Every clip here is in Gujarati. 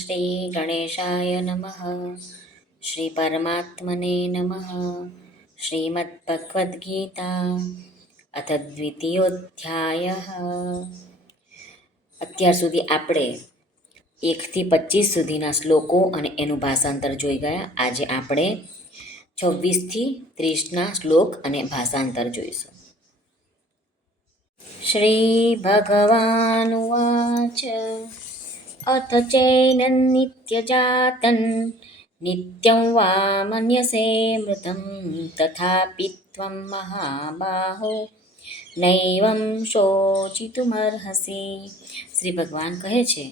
શ્રી ગણેશાય નમઃ શ્રી પરમાત્મને નમઃ શ્રીમદ્ભગવદ્ગીતા અથ દ્વિતીયોધ્યાય અત્યાર સુધી આપણે એકથી પચીસ સુધીના શ્લોકો અને એનું ભાષાંતર જોઈ ગયા. આજે આપણે છવ્વીસથી ત્રીસના શ્લોક અને ભાષાંતર જોઈશું. શ્રી ભગવાન વાચ અત ચૈનન નિત્યજાતન નિત્યં વામન્યસે મૃતમ તથાપિ ત્વં મહાબાહો નૈવં શોચિતુમર્હસિ શ્રી ભગવાન કહે છે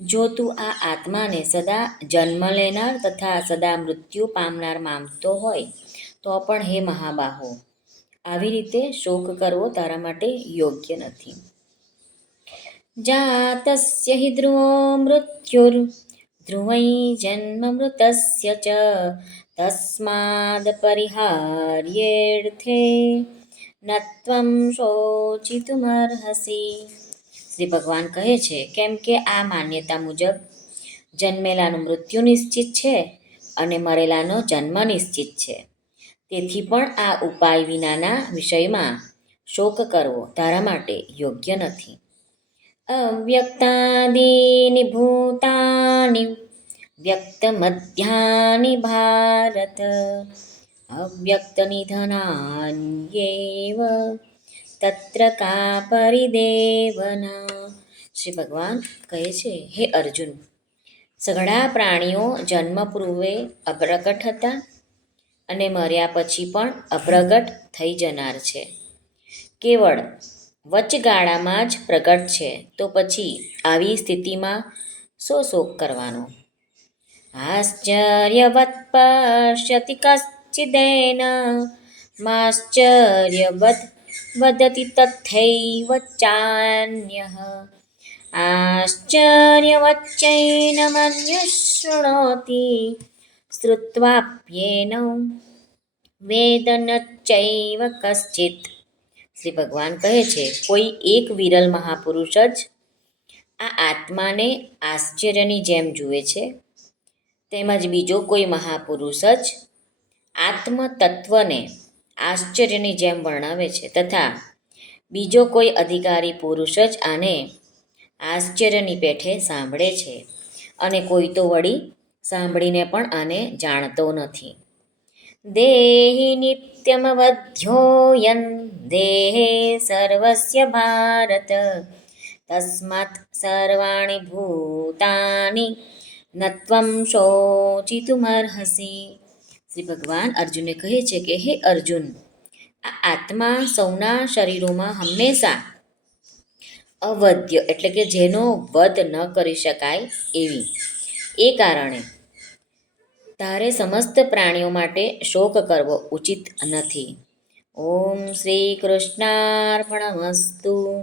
જો તું આ આત્માને સદા જન્મ લેનાર તથા સદા મૃત્યુ પામનાર માનતો હોય તો પણ હે મહાબાહો આવી રીતે શોક કરવો તારા માટે યોગ્ય નથી. જાતસ્ય हि ધ્રુવો મૃત્યુર્ ધ્રુવૈ જન્મ મૃતસ્ય ચ તસ્માદ પરિહાર્યેર્થે નત્વમ શોચિતુમર્હસી શ્રી ભગવાન કહે છે કેમ કે આ માન્યતા મુજબ જન્મેલાનું મૃત્યુ નિશ્ચિત છે અને મરેલાનો જન્મ નિશ્ચિત છે। તેથી પણ આ ઉપાય વિનાના વિષયમાં શોક કરવો તારા માટે યોગ્ય નથી। અવ્યક્તાદીનિ भूतानि વ્યક્ત भारत। ભારત અવ્યક્ત નિધનાન્યેવ તત્ર કા પરિદેવના શ્રી ભગવાન કહે છે હે અર્જુન સઘળા પ્રાણીઓ જન્મ પૂર્વે અપ્રગટ હતા અને મર્યા પછી પણ અપ્રગટ થઈ જનાર છે. કેવળ વચગાળામાં જ પ્રગટ છે, તો પછી આવી સ્થિતિમાં શો શોક કરવાનો? આશ્ચર્યવત પશ્યતિ કશ્ચિદેન માશ્ચર્યવત વદતિ તથૈવ ચાન્ય. આશ્ચર્યવચ્ચૈન મન્ય શૃણોતિ શ્રુત્વાપ્યેન. વેદ ન ચૈવ કશ્ચિત શ્રી ભગવાન કહે છે, કોઈ એક વિરલ મહાપુરુષ જ આ આત્માને આશ્ચર્યની જેમ જુએ છે. તેમજ બીજો કોઈ મહાપુરુષ જ આત્મ તત્વને આશ્ચર્યની જેમ વર્ણવે છે તથા બીજો કોઈ અધિકારી પુરુષ જ આને આશ્ચર્યની પેઠે સાંભળે છે. અને કોઈ તો વળી સાંભળીને પણ આને જાણતો નથી. દેહી નિત્યમવધ્યોયન દેહે સર્વસ્ય ભારત તસ્માત સર્વાણી ભૂતાની નત્વમ શોચિતુમર્હસી શ્રી ભગવાન અર્જુને કહે છે કે હે અર્જુન આ આત્મા સૌના શરીરોમાં હંમેશા અવધ્ય એટલે કે જેનો વધ ન કરી શકાય એવી। એ કારણે તારે સમસ્ત પ્રાણીઓ માટે શોક કરવો ઉચિત નથી. ઓમ શ્રી કૃષ્ણાર્પણમસ્તુ.